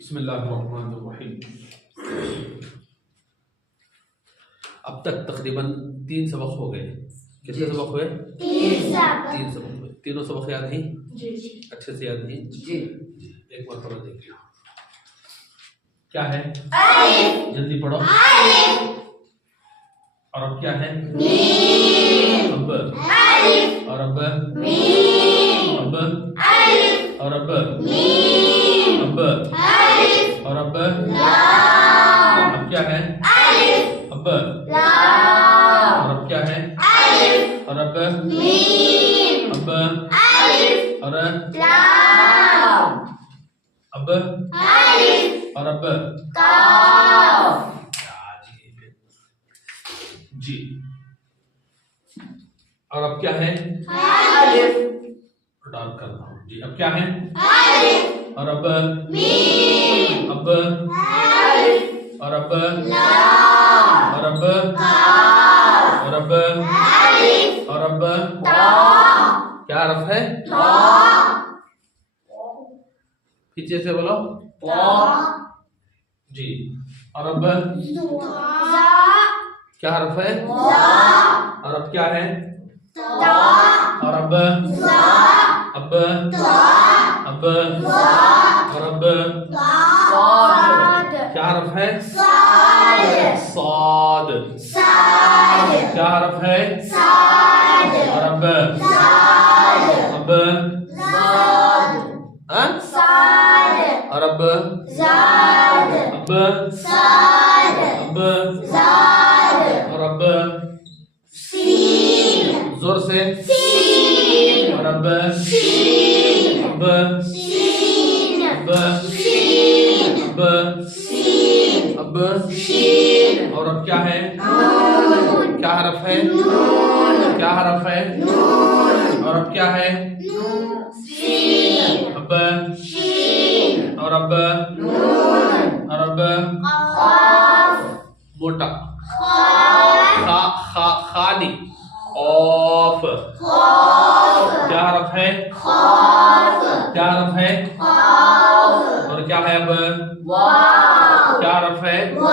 बिस्मिल्लाहिर्रहमानिर्रहीम। अब तक तकरीबन 3 सबक हो गए। कितने सबक हुए? 3 सबक हुए। तीनों सबक याद हैं? जी। अच्छे से याद हैं? जी। एक बार थोड़ा देखिए क्या है। अलिफ। जल्दी पढ़ो। अलिफ। और अब क्या है? मीम। अब अलिफ। और अब मीम। अब अलिफ। और अब मीम। अब अलिफ। और अब लाम। अब क्या है? अलिफ। अब लाम। और अब क्या है? अलिफ। और अब मीम। अब अलिफ। और लाम। अब अलिफ। और अब काफ। जी। और अब क्या है? अलिफ। डार्क कर रहा हूं जी। अब क्या है? अलिफ। और अब मीम। अब अलिफ। और अब लाम। और अब काफ। और अब अलिफ। और अब ता। क्या हर्फ है? ता। पीछे से बोलो। ता। जी। और अब ज़ा। क्या हर्फ है? ज़ा। और अब क्या है? ता। और अब ज़ा। अब ता। अब ज़ा। और अब साद। क्या हर्फ है? साद। साद। साद। क्या हर्फ है? साद। और अब साद। अब ज़ाद। हाँ? साद। और अब ज़ाद। अब साद। अब ज़ाद। और अब सीन। जोर से। सीन। और अब सीन। अब सीन। अब सीन। अब सीन। अब सीन। और अब क्या है? नून। क्या हरफ है? नून। क्या हरफ है? नून। और अब क्या है? नून। सीन। अब शीन। और अब नून। और अब क़ाफ। मोटा खा खा खाली खौफ। खौफ। क्या हरफ है? खौफ। क्या हरफ है? खौफ। और क्या है अब? वाव। क्या हरफ है? वाव।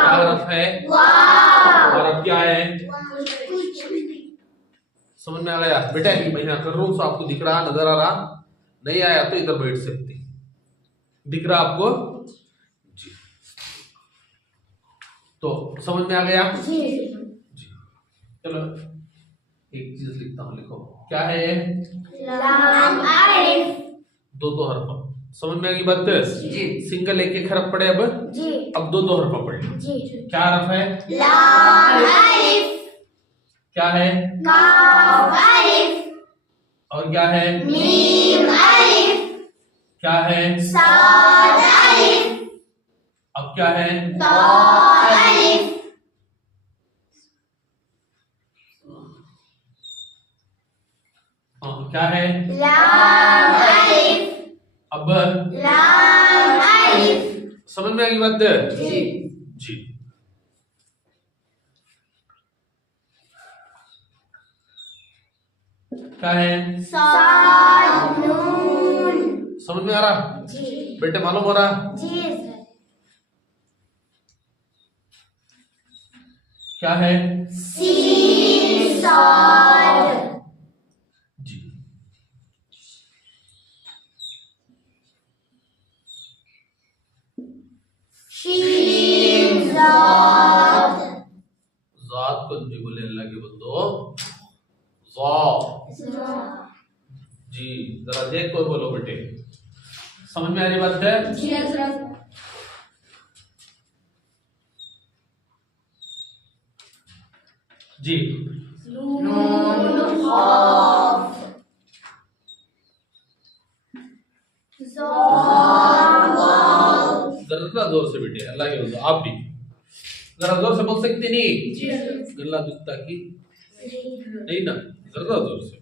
क्या हरफ है? वाव। और अब क्या है? समझ में आ गया बेटा? ये मैं यहाँ कर रहा हूँ तो आपको दिख रहा, नजर आ रहा? नहीं आया तो इधर बैठ सकते। दिख रहा आपको? जी। तो समझ में आ गया? जी। चलो एक चीज लिखता हूँ, लिखो क्या है ये? लाम अलिफ। दो हरफ। समझ में आ गई बात? जी। सिंगल एक हरफ पढ़े अब? जी। अब दो हरफ पढ़े। जी। क्या हरफ है? लाम अलिफ। क्या है? काफ अलिफ। और क्या है? मीम अलिफ। क्या है? साद अलिफ। अब क्या है? ता अलिफ। क्या है? लाम अलिफ। अब लाम अलिफ। समझ में आ गई बात? जी। जी। क्या है? साद नून। समझ में आ रहा? जी। बेटे मालूम हो रहा? जी सर। क्या है? सीन साद। जी। शीन ज़ाद। ज़ाद को जी बोले अल्लाह के बंदो। जी जरा देख कर बोलो बेटे। समझ में आ रही बात है? जी हज़रत। जी। नून क़ाफ ज़ा वाव। जरा जोर से बेटे अल्लाह के बंदो आप भी जरा जोर से बोल सकते नहीं? जी गला दुखता की नहीं ना, जरा जोर से।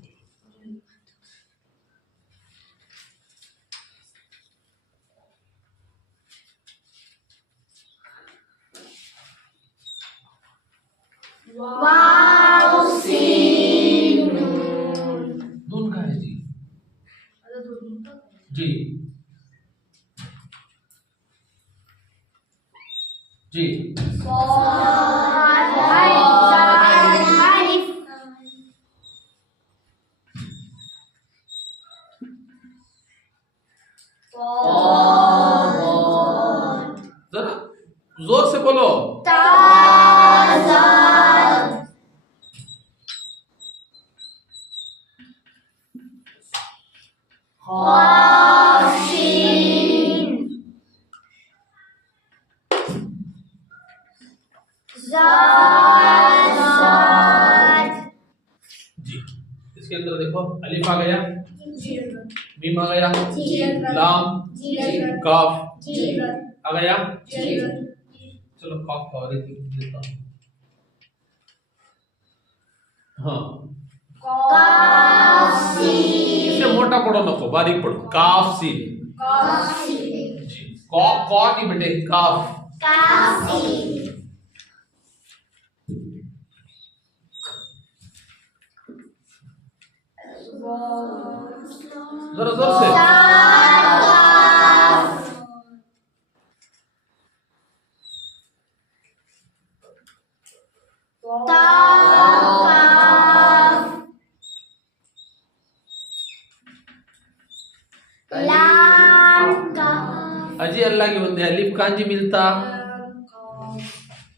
वाव सीन नून। नून का है जी। जी जी जरा जोर से बोलो। जी इसके अंदर देखो अलिफ आ गया, मीम आ गया, लाम, काफ आ गया। चलो काफ का और एक देता हूं। हाँ इसे मोटा पढ़ो नको, बारीक पढ़ो। काफ सीन जी, कौ नहीं बेटे, काफ। जरा जोर से। अजी अल्लाह के बंदे अलिफ कांजी मिलता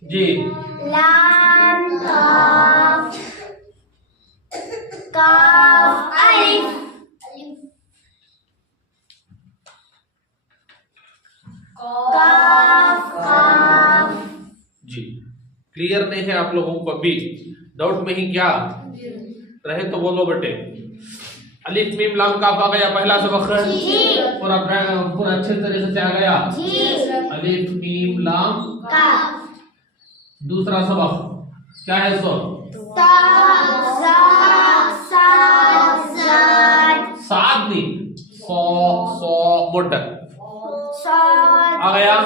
जी। लाम काफ अलिफ काफ जी क्लियर नहीं है आप लोगों को? अभी डाउट में ही क्या रहे तो बोलो बेटे। अलिफ मीम लाम काफ आ गया, पहला सबक पूरा पूरा अच्छे तरीके से आ गया। अलिफ मीम लाम काफ। दूसरा सबक क्या है? सो साद नहीं, सो सो मोटा आ गया,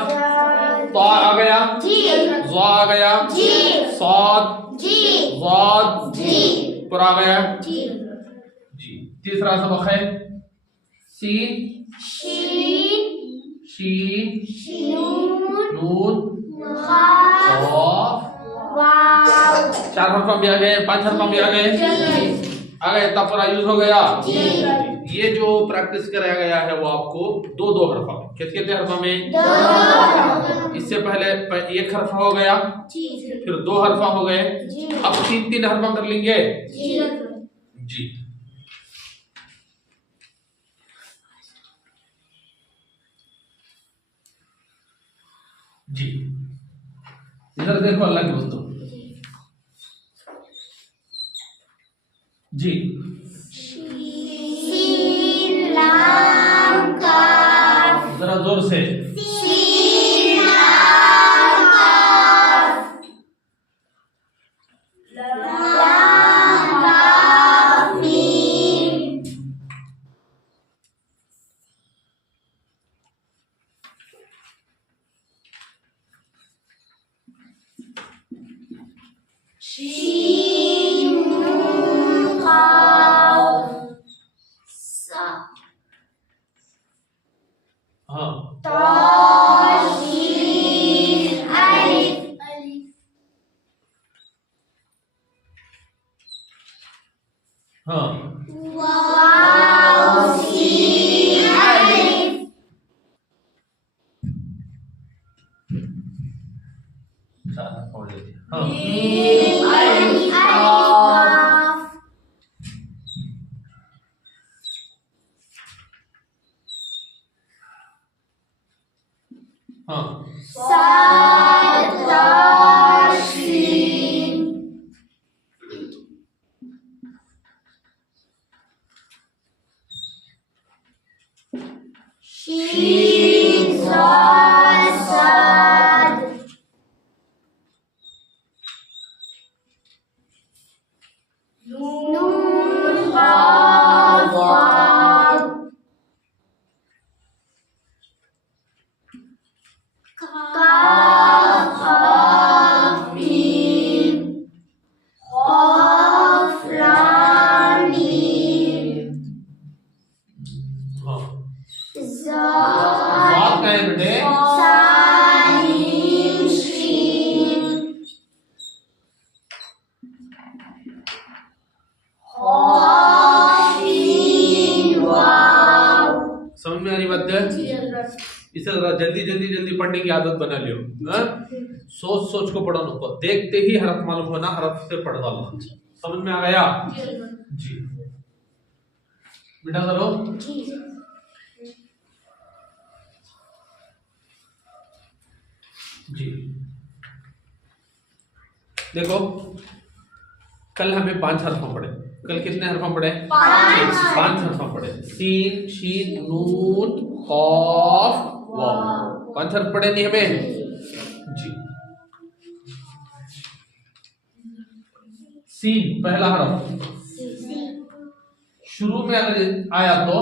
तो आ गया, ज़ा आ गया, साद ज़ाद पूरा आ गया जी। तीसरा सबक है सीन शीन नून काफ। चार हरफ भी आ गए, 5 हरफ भी आ गए, तब पूरा यूज हो गया। ये जो प्रैक्टिस कराया गया है वो आपको दो हरफ में, कितने हरफ में? इससे पहले एक हरफ हो गया, फिर 2 हरफ हो गए, अब 3 हरफ कर लेंगे जी। जी इधर देखो अल्लाह के बंदो जी। जरा जोर से। इसे जरा जल्दी जल्दी जल्दी पढ़ने की आदत बना लियो। सोच सोच को पढ़ो नको, देखते ही हरफ मालूम होना, हरफ से पढ़ डालना। समझ में आ गया जी? बेटा करो जी। देखो कल हमें 5 हरफ पढ़े। कल कितने हरफ पढ़े? 5 हरफ पढ़े। सीन शीन नून कॉफ वाव, 5 हरफ पढ़े नहीं हमें जी। सीन पहला हरफ, शुरू में अगर आया तो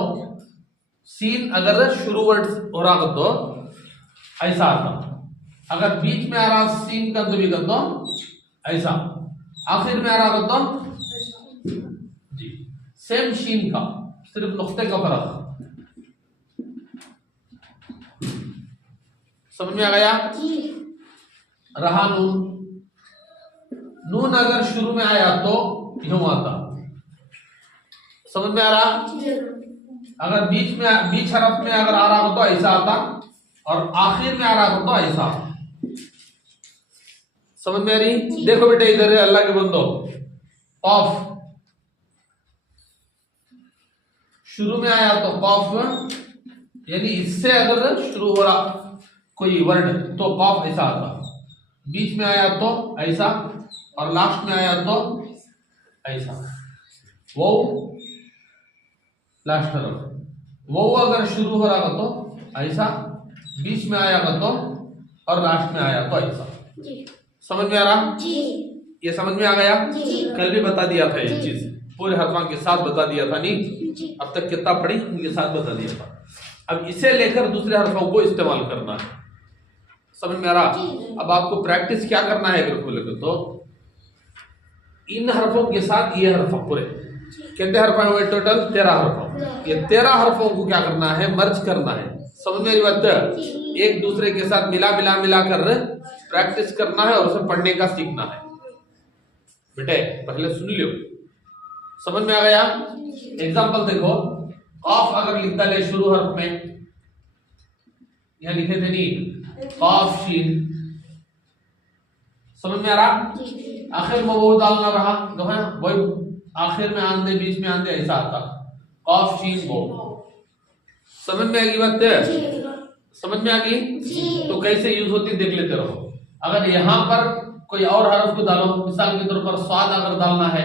सीन, अगर शुरू वर्ड हो रहा तो ऐसा आता, अगर बीच में आ रहा सीन कर दो भी कर दो ऐसा, आखिर में आ रहा तो जी। सेम शीन का, सिर्फ नुक्ते का फर्क। समझ में आ गया? रहा नून, नून अगर शुरू में आया तो यूं आता। समझ में आ रहा? अगर बीच हरफ में अगर आ रहा हो तो ऐसा आता, और आखिर में आ रहा हो तो ऐसा। समझ में आ रही? देखो बेटे इधर अल्लाह के बंदो, कॉफ शुरू में आया तो कॉफ, यानी इससे अगर शुरू हो रहा कोई वर्ड तो कॉफ ऐसा आता, बीच में आया तो ऐसा, और लास्ट में आया तो ऐसा। वो लास्ट हरफ, वो अगर शुरू हो रहा तो ऐसा, बीच में आया तो, और लास्ट में आया तो ऐसा। समझ में आ रहा? ये समझ में आ गया? कल भी बता दिया था ये चीज, पूरे हरफों के साथ बता दिया था नहीं? अब तक कितना पढ़ी उनके साथ बता दिया था। अब इसे लेकर दूसरे हरफों को इस्तेमाल करना है। समझ में आ रहा? अब आपको प्रैक्टिस क्या करना है अगर को लेकर तो, इन हरफों के साथ ये हरफ पूरे कितने हरफ हुए? टोटल 13 हरफ। ये 13 हरफों को क्या करना है? मर्ज करना है। समझ में बात? एक दूसरे के साथ मिला मिला मिला कर प्रैक्टिस करना है और उसे पढ़ने का सीखना है। बेटे पहले सुन लियो, समझ में आ गया? एग्जाम्पल देखो, कॉफ अगर लिखता ले शुरू हरफ में, यहां लिखे थे नहीं कॉफ शीन, समझ में आ रहा? आखिर में वो डालना रहा तो है वही, आखिर में आंदे बीच में आंदे ऐसा आता, कॉफ शीन वो। समझ में आ गई बात? समझ में आ गई? तो कैसे यूज होती देख लेते रहो। अगर यहां पर कोई और हरफ को डालो, मिसाल के तौर पर स्वाद अगर डालना है,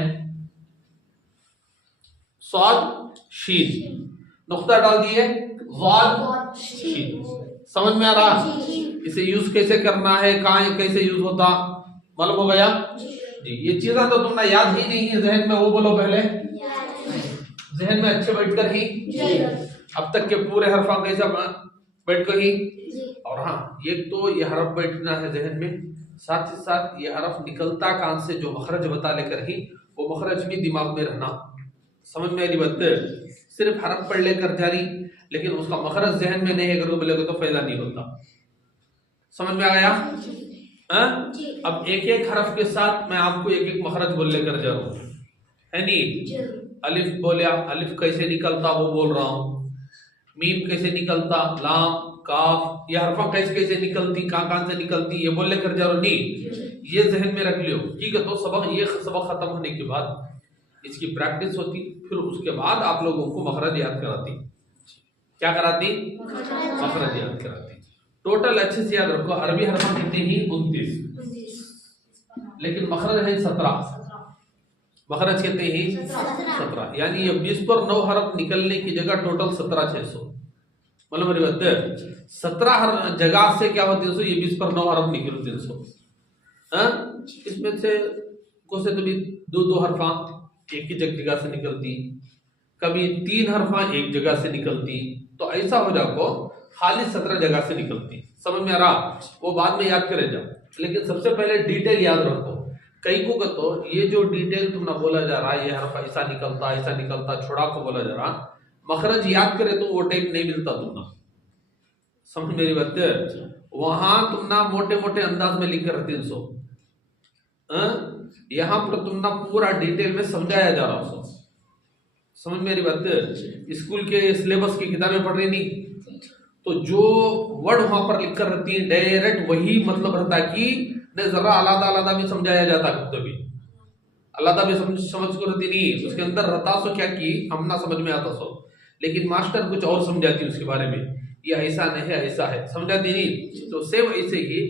स्वाद शीन, नुक्ता डाल दिए स्वाद शीन। समझ में आ रहा? इसे यूज कैसे करना है, कहां कैसे यूज होता मालूम हो गया जी? ये चीजें तो तुमने याद ही नहीं है जहन में, वो बोलो पहले जहन में अच्छे बैठकर ही, अब तक के पूरे हरफा कैसे बैठकर ही। और हाँ, एक तो ये हरफ बैठना है जहन में, साथ ही साथ ये हरफ निकलता कान से जो मखरज बता लेकर ही, वो मखरज भी दिमाग में रहना। समझ में आ रही बात? सिर्फ हरफ पढ़ लेकर जारी, लेकिन उसका मखरज जहन में नहीं अगर बोलेगा तो फायदा नहीं होता। समझ में आ गया? अब एक एक हरफ के साथ मैं आपको एक एक मखरज बोल लेकर जा रहा हूँ, है नहीं? अलिफ बोलिया, अलिफ कैसे निकलता वो बोल रहा हूँ, मीम कैसे निकलता, लाम काफ, ये हरफा कैसे कैसे निकलती, कहां से निकलती, ये बोल लेकर जा रहा हूँ नहीं, ये जहन में रख लियो। ठीक है, तो सबक खत्म होने के बाद इसकी प्रैक्टिस होती, फिर उसके बाद आप लोगों को मखरज याद कराती। क्या कराती? मखरज याद कराती। टोटल अच्छे से याद रखो, अरबी हरफ कितने ही 29, लेकिन मखरज है 17। मखरज कितने ही 17, यानी ये 20 पर 9 हरफ निकलने की जगह टोटल 17,600। मतलब मेरी बात 17 हर जगह से क्या हुआ 300, ये 20 पर 9 हरफ निकलो 300। इसमें से कुछ तो भी 2 हरफा एक ही जगह से निकलती, कभी 3 हरफा एक जगह से निकलती, तो ऐसा हो जाको खाली 17 जगह से निकलती। समझ में आ रहा? वो बाद में याद करे जाओ, लेकिन सबसे पहले डिटेल याद रखो। कई को तो ये जो डिटेल तुमने बोला जा रहा है, ये हरफ ऐसा निकलता छोड़ा को बोला जा रहा, मखरज याद करे तो वो टाइम नहीं मिलता तुमने। समझ मेरी बात? वहां तुमना मोटे मोटे अंदाज में लिख कर 300, यहाँ पर तुमना पूरा डिटेल में समझाया जा रहा हो। समझ मेरी बात? स्कूल के सिलेबस की किताबें पढ़ रही नहीं, तो जो वर्ड वहां पर लिखकर रहती है डायरेक्ट वही मतलब रहता कि नहीं, जरा अलादा अलादा भी समझाया जाता कभी अलादा भी समझ को रहती नहीं, उसके अंदर रहता सो क्या कि हम ना समझ में आता सो, लेकिन मास्टर कुछ और समझाती उसके बारे में, ये ऐसा नहीं है ऐसा है, समझाती नहीं। तो सेम ऐसे ही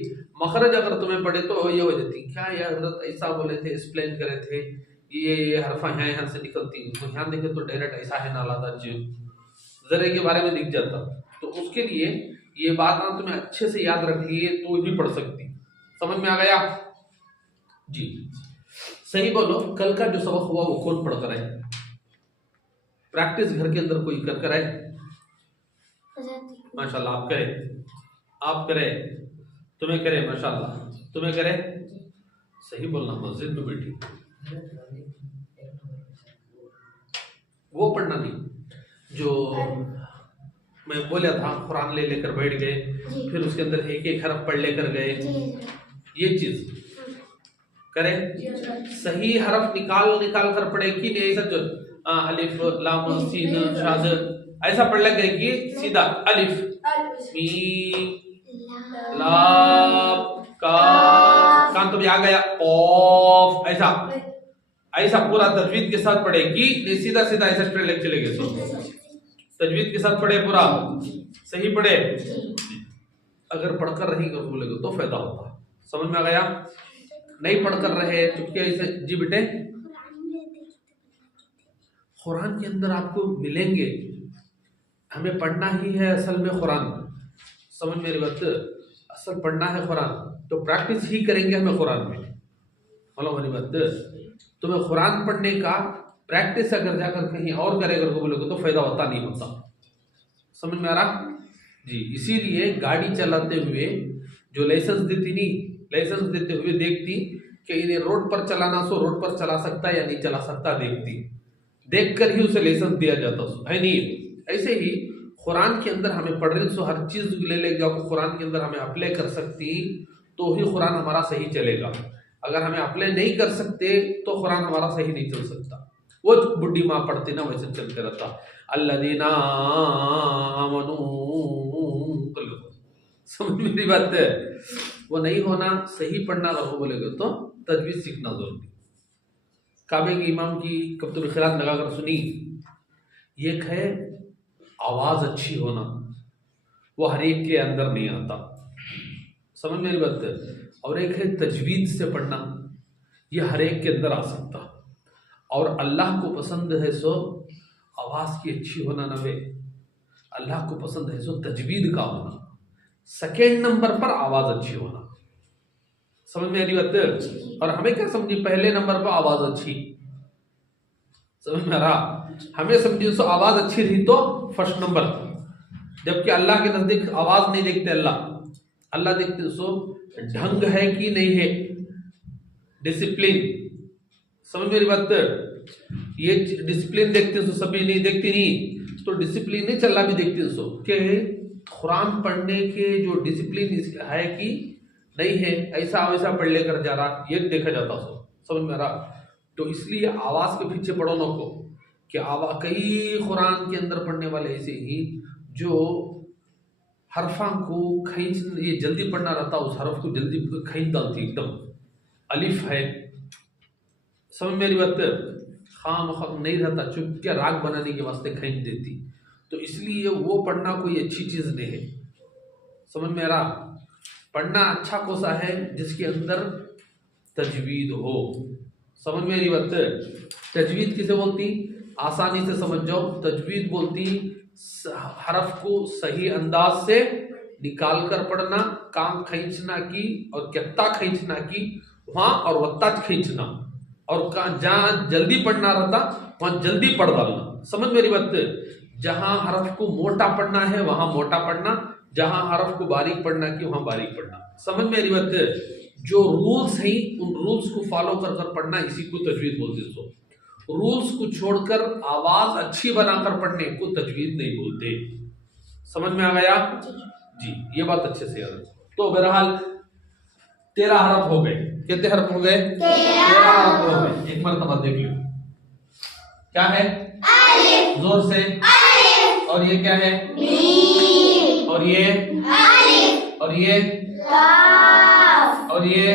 मखरज अगर तुम्हें पढ़े तो ये हो जाती, क्या ये हजरत ऐसा बोले थे, एक्सप्लेन करे थे, ये हरफा यहाँ से निकलती, तो ध्यान देखे तो डायरेक्ट ऐसा है ना अलादा जरे के बारे में दिख जाता। तो उसके लिए ये बात ना तुम्हें अच्छे से याद रख लिए तो ही पढ़ सकती। समझ में आ गया जी? सही बोलो, कल का जो सबक हुआ वो कौन पढ़ कर आए? प्रैक्टिस घर के अंदर कोई कर आए? माशाल्लाह, आप करें, आप करें, तुम्हें करे, माशाल्लाह तुम्हें करे। सही बोलना, मस्जिद में बैठी वो पढ़ना नहीं जो मैं बोला था, कुरान ले लेकर बैठ गए, फिर उसके अंदर एक एक हरफ पढ़ लेकर गए, ये चीज करे। सही हरफ निकाल कर पढ़े कि नहीं, ऐसा जो अलिफ लाम सीन शाद ऐसा पढ़ लगे कि सीधा अलिफ मीम लाम काफ, कान तो भी आ गया, ऑफ, ऐसा पूरा तजवीद के साथ पढ़ेगी, नहीं सीधा सीधा ऐसा स्ट्रेट लेके चले गए। तजवीद के साथ पढ़े, पूरा सही पढ़े। अगर पढ़कर रही कर बोलेगे तो फायदा होता। समझ में आ गया? नहीं पढ़कर रहे तो क्या ऐसे? जी बेटे, कुरान के अंदर आपको मिलेंगे, हमें पढ़ना ही है असल में कुरान। समझ मेरी बात? असल पढ़ना है कुरान तो प्रैक्टिस ही करेंगे हमें कुरान में। बोलो मेरी बात, तुम्हें कुरान पढ़ने का प्रैक्टिस अगर जाकर कहीं और करेगा तो बोलोगे तो फायदा होता नहीं होता। समझ में आ रहा जी? इसीलिए गाड़ी चलाते हुए जो लाइसेंस देती नहीं, लाइसेंस देते हुए देखती कि इन्हें रोड पर चलाना, सो रोड पर चला सकता या नहीं चला सकता, देखती, देखकर ही उसे लाइसेंस दिया जाता है नहीं। ऐसे ही कुरान के अंदर हमें पढ़ रहे सो हर चीज ले जाओ कुरान के अंदर हमें अप्लाई कर सकती तो ही कुरान हमारा सही चलेगा। अगर हमें अप्लाई नहीं कर सकते तो कुरान हमारा सही नहीं चल सकता। वो बुढ़ी माँ पढ़ती ना वैसे चलते रहता, अल्लज़ीना आमनू। समझ मेरी बात है? वो नहीं होना, सही पढ़ना अगर बोलेगे तो तजवीज सीखना जरूरी। काबे के इमाम की कब तो खिलाफ लगाकर सुनी, एक है आवाज अच्छी होना, वो हर एक के अंदर नहीं आता। समझ मेरी बात है? और एक है तजवीद से पढ़ना, ये हर एक के अंदर आ सकता। और अल्लाह को पसंद है सो आवाज की अच्छी होना नवे, अल्लाह को पसंद है सो तजवीद का होना, सेकेंड नंबर पर आवाज अच्छी होना। समझ में आ रही बात? और हमें क्या समझी, पहले नंबर पर आवाज अच्छी। समझ में आ रहा? हमें समझी सो आवाज अच्छी रही तो फर्स्ट नंबर, जबकि अल्लाह के नजदीक आवाज नहीं देखते, अल्लाह देखते सो ढंग है कि नहीं है, डिसिप्लिन। समझ मेरी बात? ये डिसिप्लिन देखते सो सभी नहीं देखती नहीं, तो डिसिप्लिन नहीं चलना भी देखते सो के कुरान पढ़ने के जो डिसिप्लिन है कि नहीं है, ऐसा वैसा पढ़ लेकर जा रहा, ये देखा जाता सो। समझ में आ रहा? तो इसलिए आवाज के पीछे पढ़ो न को कि कई कुरान के अंदर पढ़ने वाले ऐसे ही जो हरफा को खींच, ये जल्दी पढ़ना रहता, उस हरफ को जल्दी खींच डालती एकदम। अलिफ है, समझ मेरी बात? खाम नहीं रहता, चुप क्या राग बनाने के वास्ते खींच देती, तो इसलिए वो पढ़ना कोई अच्छी चीज नहीं है। समझ में आ रहा? पढ़ना अच्छा कोसा है जिसके अंदर तजवीद हो। समझ में आ रही बात? तजवीद किसे बोलती? आसानी से समझ जाओ, तजवीद बोलती हरफ को सही अंदाज से निकाल कर पढ़ना, काम खींचना की और कितना खींचना की वहां, और वत्ता खींचना, और जहां जल्दी पढ़ना रहता वहां जल्दी पढ़ डालना। समझ मेरी बात? जहां हरफ को मोटा पढ़ना है वहां मोटा पढ़ना, जहां हरफ को बारीक पढ़ना की वहां बारीक पढ़ना। समझ मेरी बात? जो रूल्स हैं उन रूल्स को फॉलो कर पढ़ना, इसी को तजवीद बोलते। सो रूल्स को छोड़कर आवाज अच्छी बनाकर पढ़ने को तजवीद नहीं बोलते। समझ में आ गया जी? ये बात अच्छे से याद। तो बहरहाल 13 हरफ हो गए। कितने हरफ हो गए? 13 हरफ हो गए। एक मरतबा देख लो, क्या है? अलिफ। जोर से। अलिफ। और ये क्या है? मीम। और ये अलिफ और ये काफ और ये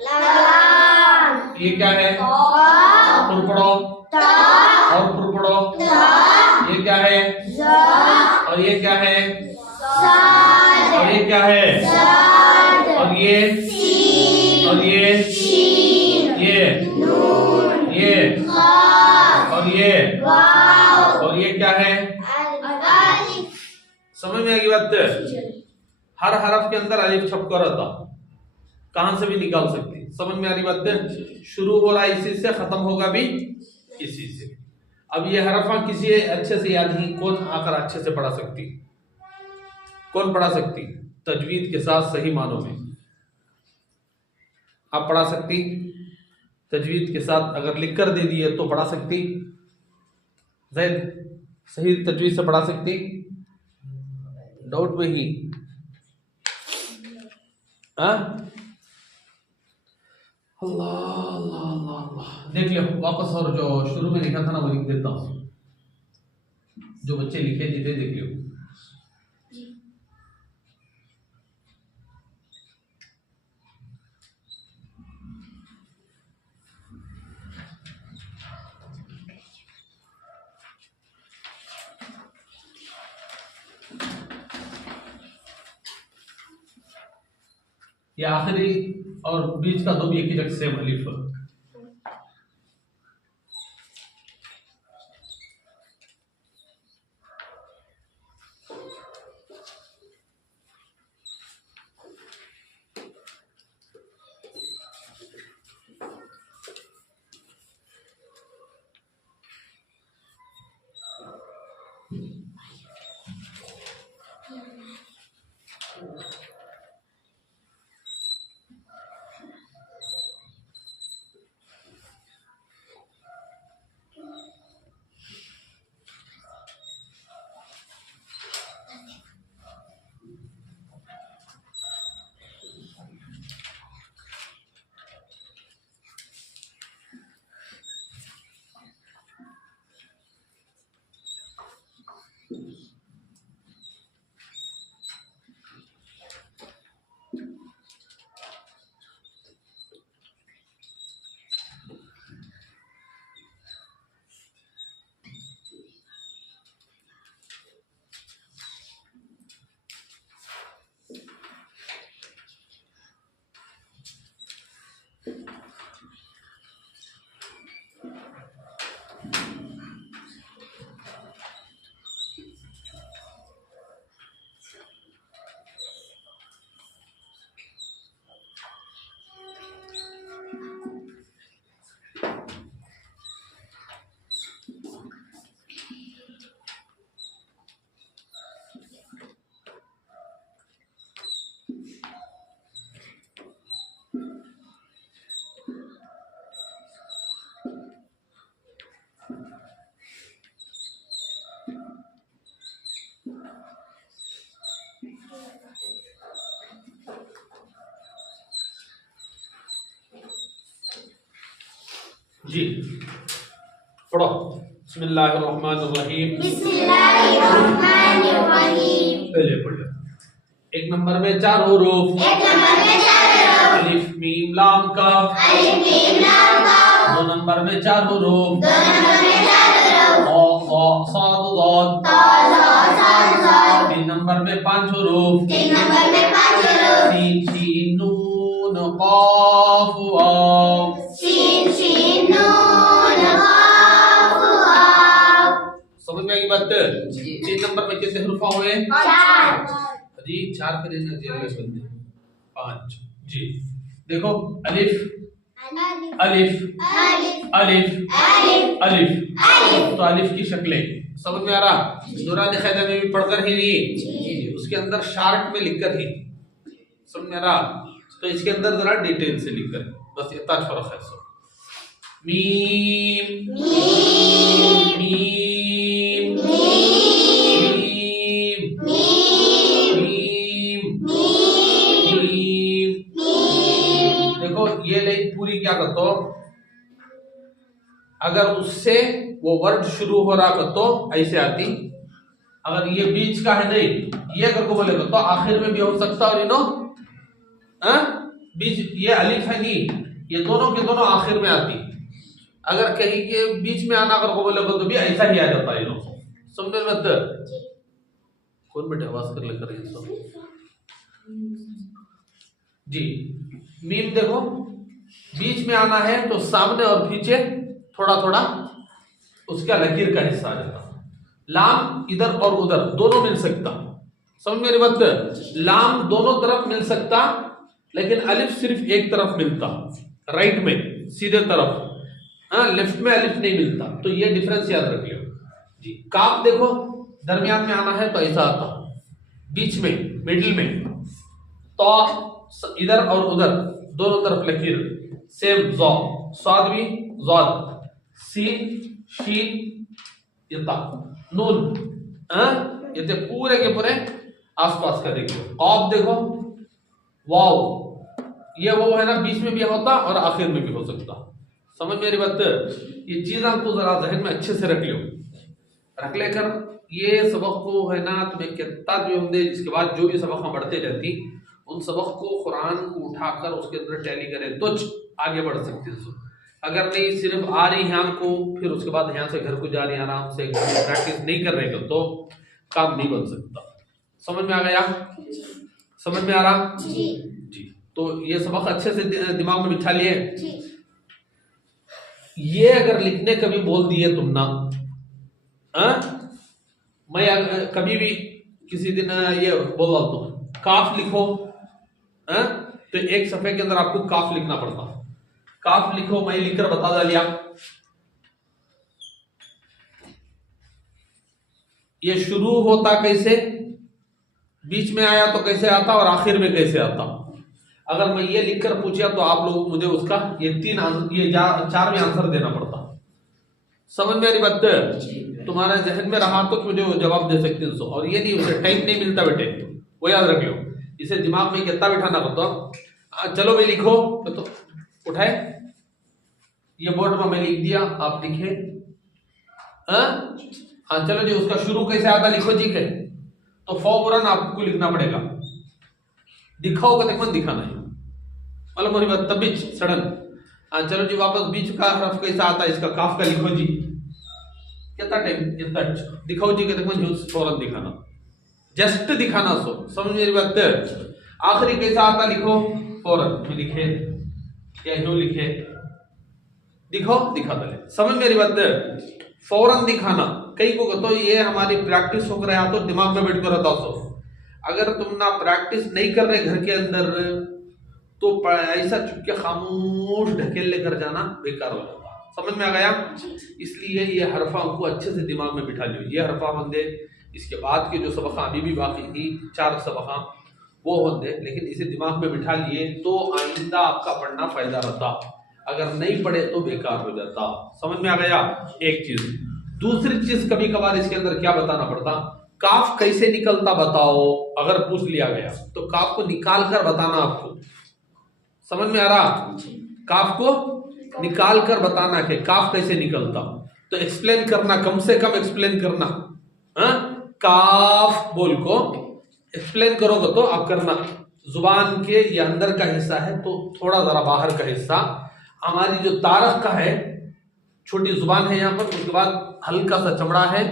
लाम ये क्या है? कॉफ पुरपड़ो ता और पुरपड़ो। ता ये क्या है? जा और ये क्या है? साद और ये क्या है? साद और ये सीन और ये शीन ये नून ये काफ और ये वाव और ये क्या है? अलिफ। समझ में आ गई बात? हर हरफ के अंदर अलिफ छपका रहता, कहां से भी निकाल सकती। समझ में आ रही बात? शुरू हो रहा इसी से, खत्म होगा भी इसी से। अब ये हरफा किसी अच्छे से याद नहीं, कौन आकर अच्छे से पढ़ा सकती? कौन पढ़ा सकती? तजवीद के साथ सही मानों में आप पढ़ा सकती? तजवीद के साथ अगर लिख कर दे दिए तो पढ़ा सकती? जैद सही तजवीद से पढ़ा सकती? डाउट में ही अल्लाह अल्लाह अल्लाह अल्लाह। देख लो वापस, और जो शुरू में लिखा था ना वो लिख देता हूँ, जो बच्चे लिखे थे देख लो। ये आखिरी और बीच का दो भी एक ही जगह सेम अलिफ है। जी पढ़ो। बिस्मिल्लाहिर्रहमानिर्रहीम। बिस्मिल्लाहिर्रहमानिर्रहीम। पहले पढ़ लो। एक नंबर में चार हुरूफ, अलिफ मीम लाम कफ। दो नंबर में चार हुरूफ, क़ क़ साद दाद। तीन नंबर में पांच हुरूफ, सीन शीन नून क़ाफ वाव। समझ में आई बात? तीन नंबर में कितने हुरूफ हुए? जी चार पे लेना बंदे, पांच। जी देखो अलिफ अलिफ अलिफ अलिफ, तो अलिफ की शक्लें समझ में आ रहा? नूरानी क़ायदा में भी पढ़कर ही नहीं, उसके अंदर शार्ट में लिखकर ही समझ में आ रहा? तो इसके अंदर जरा डिटेल से लिखकर, बस इतना फर्क है। सो मीम मीम देखो ये लाइन पूरी क्या करतो, अगर उससे वो वर्ड शुरू हो रहा करतो ऐसे आती, अगर ये बीच का है नहीं, ये अगर को बोलेगा तो आखिर में भी हो सकता और बीच, ये अलिफ है नी, ये दोनों के दोनों आखिर में आती। अगर कहीं के बीच में आना अगर को बोलेगा तो भी ऐसा ही आ जाता है। समझ मत कौन बेटे आवाज कर लेकर जी। मीम देखो बीच में आना है तो सामने और पीछे थोड़ा थोड़ा उसका लकीर का हिस्सा आ जाता। लाम इधर और उधर दोनों मिल सकता। समझ मेरी बात? लाम दोनों तरफ मिल सकता, लेकिन अलिफ सिर्फ एक तरफ मिलता, राइट में सीधे तरफ। लेफ्ट में अलिफ नहीं मिलता। तो ये डिफरेंस याद रखिए जी। काफ देखो दरमियान में आना है तो ऐसा आता, बीच में मिडिल में, तो इधर और उधर दोनों तरफ लकीर सेम। जौ स्वाद भी जौद, सीन शीन ये ता, नून ये थे पूरे के पूरे आसपास का देखिए। ऑफ देखो वाव, ये वो है ना बीच में भी होता और आखिर में भी हो सकता। समझ मेरी बात? ये चीज आपको जरा जहन में अच्छे से रख लो, रख लेकर ये सबक को है ना तुम्हें कितना भी होंगे। इसके बाद जो भी सबक हम बढ़ते जाती उन सबक को कुरान को उठाकर उसके अंदर टैली करें तो आगे बढ़ सकते हैं। अगर नहीं सिर्फ आ रही यहाँ को फिर उसके बाद यहाँ से घर को जा रही आराम से प्रैक्टिस नहीं कर रहे तो काम नहीं बन सकता। समझ में आ गया? समझ में आ रहा जी? तो ये सबक अच्छे से दिमाग में बिठा लिए। ये अगर लिखने कभी बोल दिए तुम ना, मैं कभी भी किसी दिन ये बोल रहा हूं काफ लिखो, तो एक सफे के अंदर आपको काफ लिखना पड़ता। काफ लिखो, मैं लिखकर बता डालिया। ये शुरू होता कैसे, बीच में आया तो कैसे आता और आखिर में कैसे आता। अगर मैं ये लिखकर पूछा तो आप लोग मुझे उसका ये चार में आंसर देना पड़ता। समझ में आ रही बात? तुम्हारे जहन में रहा तो मुझे जवाब दे सकते हैं। और ये नहीं, उसे टाइम नहीं मिलता बेटे, वो याद रख लो। इसे दिमाग में कितना बिठाना पड़ता। चलो भाई लिखो, तो उठाए ये बोर्ड में मैं लिख दिया, आप लिखे। हाँ चलो जी, उसका शुरू कैसे आता लिखो जी के। तो फौरन आपको लिखना पड़ेगा। दिखाओगे देखो दिखाना है, मतलब मेरी बात तब सडन। हाँ चलो जी, वापस बीच का हरफ कैसा आता है, इसका काफ का लिखो जी। कितना टाइम, इतना दिखाओ जी के देखो, फौरन दिखाना, जस्ट दिखाना। समझ मेरी बात? आखिरी कैसा आता लिखो फौरन लिखे, या यूं लिखे, दिखो दिखा दे। समझ मेरी बात? फौरन दिखाना। कई को तो ये हमारी प्रैक्टिस हो रहा है तो दिमाग में बैठ कर रहता। अगर तुम ना प्रैक्टिस नहीं कर रहे घर के अंदर तो ऐसा चुपके खामोश ढकेल लेकर जाना बेकार हो जाता। समझ में आ गया? इसलिए ये हरफा को अच्छे से दिमाग में बिठा लियो। ये हरफा होंगे, इसके बाद के जो सबक अभी भी बाकी थी 4 सबक वो होंगे, लेकिन इसे दिमाग में बिठा लिए तो आइंदा आपका पढ़ना फायदा रहता। अगर नहीं पढ़े तो बेकार हो जाता। समझ में आ गया? एक चीज। दूसरी चीज कभी कभार इसके अंदर क्या बताना पड़ता, काफ कैसे निकलता बताओ। अगर पूछ लिया गया तो काफ को निकाल कर बताना आपको। समझ में आ रहा? काफ को निकाल कर बताना कि काफ कैसे निकलता, तो एक्सप्लेन करना, कम से कम एक्सप्लेन करना। काफ बोल को एक्सप्लेन करोगे तो आप करना। जुबान के ये अंदर का हिस्सा है तो थोड़ा जरा बाहर का हिस्सा, हमारी जो तारक का है, छोटी जुबान है यहाँ पर, उसके बाद हल्का सा चमड़ा है,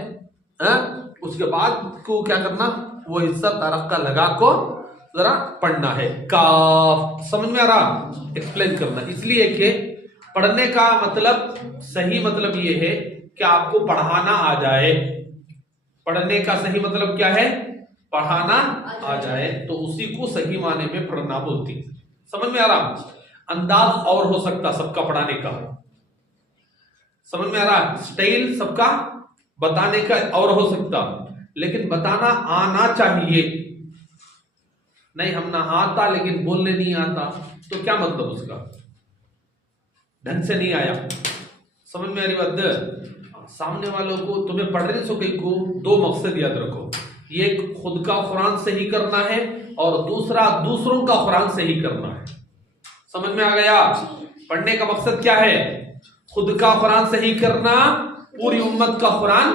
उसके बाद को क्या करना, वो हिस्सा तारक का लगा को जरा पढ़ना है। काफ समझ में आ रहा? एक्सप्लेन करना। इसलिए कि पढ़ने का मतलब, सही मतलब ये है कि आपको पढ़ाना आ जाए। पढ़ने का सही मतलब क्या है? पढ़ाना आ जाए, तो उसी को सही माने में पढ़ना बोलती। समझ में आ रहा? अंदाज और हो सकता सबका पढ़ाने का, समझ में आ रहा? स्टाइल सबका बताने का और हो सकता, लेकिन बताना आना चाहिए। नहीं हम ना आता लेकिन बोलने नहीं आता, तो क्या मतलब उसका, ढंग से नहीं आया। समझ में आ रही बात? सामने वालों को, तुम्हें पढ़ने से कई को 2 मकसद याद रखो। एक खुद का कुरान सही करना है और दूसरा दूसरों का कुरान सही करना है। समझ में आ गया? पढ़ने का मकसद क्या है? खुद का कुरान सही करना, पूरी उम्मत का कुरान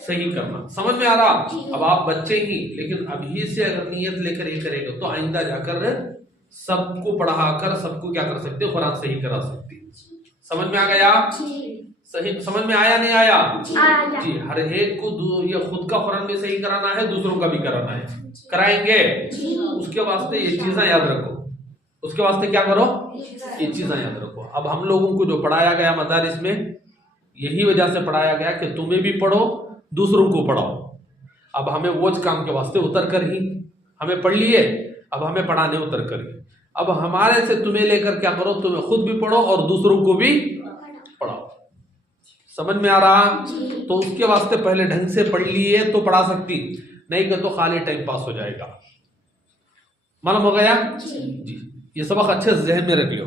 सही करना। समझ में आ रहा? अब आप बच्चे ही, लेकिन अभी से अगर नियत लेकर ये करेंगे तो आइंदा जाकर सबको पढ़ाकर सबको क्या कर सकते हो, कुरान सही करा सकते। समझ में आ गया? सही समझ में आया नहीं आया? जी, हर एक को ये खुद का कुरान भी सही कराना है, दूसरों का भी कराना है, कराएंगे। उसके वास्ते ये चीजें याद रखो, उसके वास्ते क्या करो, ये चीजें याद रखो। अब हम लोगों को जो पढ़ाया गया मदारिस में, यही वजह से पढ़ाया गया कि तुम्हें भी पढ़ो, दूसरों को पढ़ाओ। अब हमें वो काम के वास्ते उतर कर ही, हमें पढ़ लिए, अब हमें पढ़ाने उतर कर ही। अब हमारे से तुम्हें लेकर क्या करो, तुम्हें खुद भी पढ़ो और दूसरों को भी पढ़ाओ। समझ में आ रहा? तो उसके वास्ते पहले ढंग से पढ़ लिए तो पढ़ा सकती, नहीं कर तो खाली टाइम पास हो जाएगा। मालूम हो गया? जी, ये सबक अच्छे से ज़हन में रख लो।